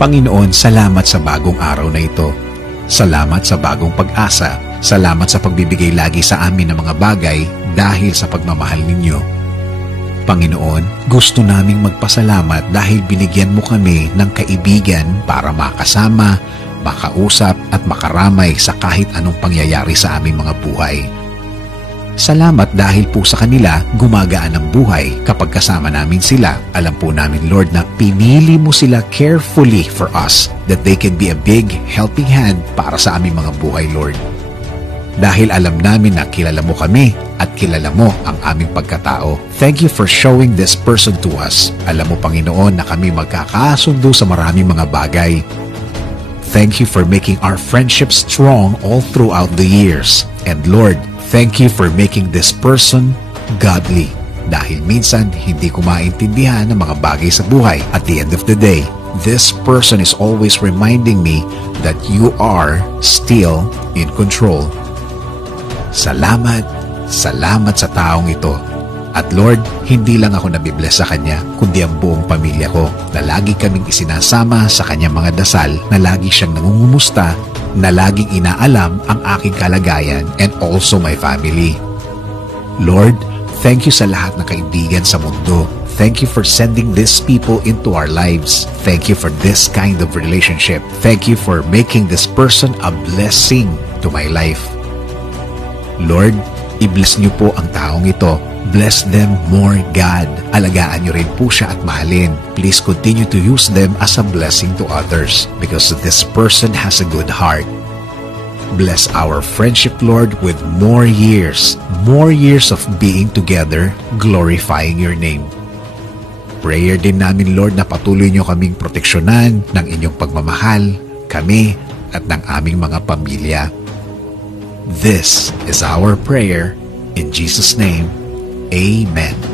Panginoon, salamat sa bagong araw na ito. Salamat sa bagong pag-asa. Salamat sa pagbibigay lagi sa amin ng mga bagay dahil sa pagmamahal ninyo. Panginoon, gusto naming magpasalamat dahil binigyan mo kami ng kaibigan para makasama, makausap at makaramay sa kahit anong pangyayari sa aming mga buhay. Salamat dahil po sa kanila gumagaan ang buhay kapag kasama namin sila. Alam po namin, Lord, na pinili mo sila carefully for us that they can be a big helping hand para sa aming mga buhay, Lord. Dahil alam namin na kilala mo kami at kilala mo ang aming pagkatao. Thank you for showing this person to us. Alam mo, Panginoon, na kami magkakasundo sa maraming mga bagay. Thank you for making our friendship strong all throughout the years. And Lord, thank you for making this person godly. Dahil minsan, hindi ko maintindihan ang mga bagay sa buhay. At the end of the day, this person is always reminding me that you are still in control. Salamat, salamat sa taong ito. At Lord, hindi lang ako nabibless sa kanya, kundi ang buong pamilya ko na lagi kaming isinasama sa kanyang mga dasal, na lagi siyang nangungumusta, na laging inaalam ang aking kalagayan and also my family. Lord, thank you sa lahat ng kaibigan sa mundo. Thank you for sending these people into our lives. Thank you for this kind of relationship. Thank you for making this person a blessing to my life. Lord, i-bless niyo po ang taong ito. Bless them more, God. Alagaan niyo rin po siya at mahalin. Please continue to use them as a blessing to others because this person has a good heart. Bless our friendship, Lord, with more years of being together, glorifying your name. Prayer din namin, Lord, na patuloy niyo kaming proteksyonan ng inyong pagmamahal, kami at ng aming mga pamilya. This is our prayer. In Jesus' name, Amen.